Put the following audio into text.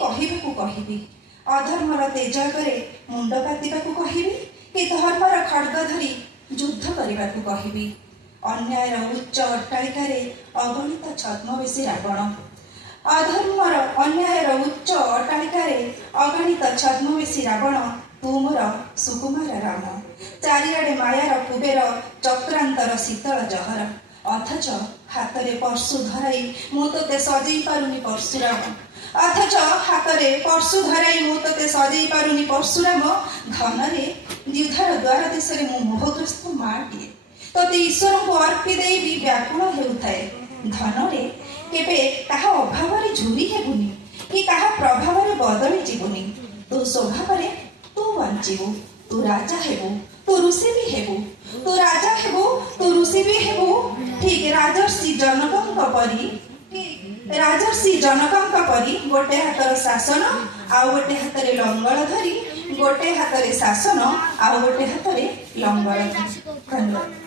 କହିବାକୁ କହିବି। ଅଧର୍ମର ତେଜ ଆଗରେ ମୁଣ୍ଡ ପାତିବାକୁ କହିବି କି ଧର୍ମର ଖଡ୍ଗ ଧରି ଯୁଦ୍ଧ କରିବାକୁ କହିବି। ଅନ୍ୟାୟର ଉଚ୍ଚ ଅଟ୍ଟାଳିକାରେ ଅଗଣିତ ଛଦ୍ମବେଶୀ ରାବଣ। ଅଧର୍ମର ଅନ୍ୟାୟର ଉଚ୍ଚ ଅଟ୍ଟାଳିକାରେ ଅଗଣିତ ଛଦ୍ମବେଶୀ ରାବଣ। ତୁ ମୋର ସୁକୁମାର ରାମ। ଚାରିଆଡ଼େ ମାୟାର କୁବେର, ଚକ୍ରାନ୍ତର ଶୀତଳ ଜହର। ଅଥଚ ହାତରେ ପର୍ଶୁ ଧରାଇ ମୁଁ ତୋତେ ସଜେଇ ପାରୁନି ପର୍ଶୁରାମ। ଅଥଚ ହାତରେ ପର୍ଶୁ ଧରାଇ ମୁଁ ତୋତେ ସଜେଇ ପାରୁନି ପର୍ଶୁରାମ। ଧନରେ ଦ୍ୱିଧାର ଦ୍ୱାର ଦେଶରେ ମୁଁ ମୋହଗ୍ରସ୍ତ ମାଟିଏ। ତୋତେ ଈଶ୍ୱରଙ୍କୁ ଅର୍ପି ଦେଇ ବି ବ୍ୟାକୁଳ ହେଉଥାଏ। ଧନରେ କେବେ କାହା ଅଭାବରେ ଝୁରି ହେବୁନି କି କାହା ପ୍ରଭାବରେ ବଦଳି ଯିବୁନି। ତୁ ସ୍ୱଭାବରେ ତୁ ବଞ୍ଚିବୁ, ତୁ ରାଜା ହେବୁ, ତୁ ଋଷି ବି ହେବୁ। ତୁ ରାଜା ହେବୁ, ତୁ ଋଷି ବି ହେବୁ। ଠିକ୍ ରାଜର୍ଷି ଜନକଙ୍କ ପରି ଗୋଟେ ହାତର ଶାସନ ଆଉ ଗୋଟେ ହାତରେ ଲଙ୍ଗଳ ଧରି, ଗୋଟେ ହାତରେ ଶାସନ ଆଉ ଗୋଟେ ହାତରେ ଲଙ୍ଗଳ ଧରି। ଧନ୍ୟବାଦ।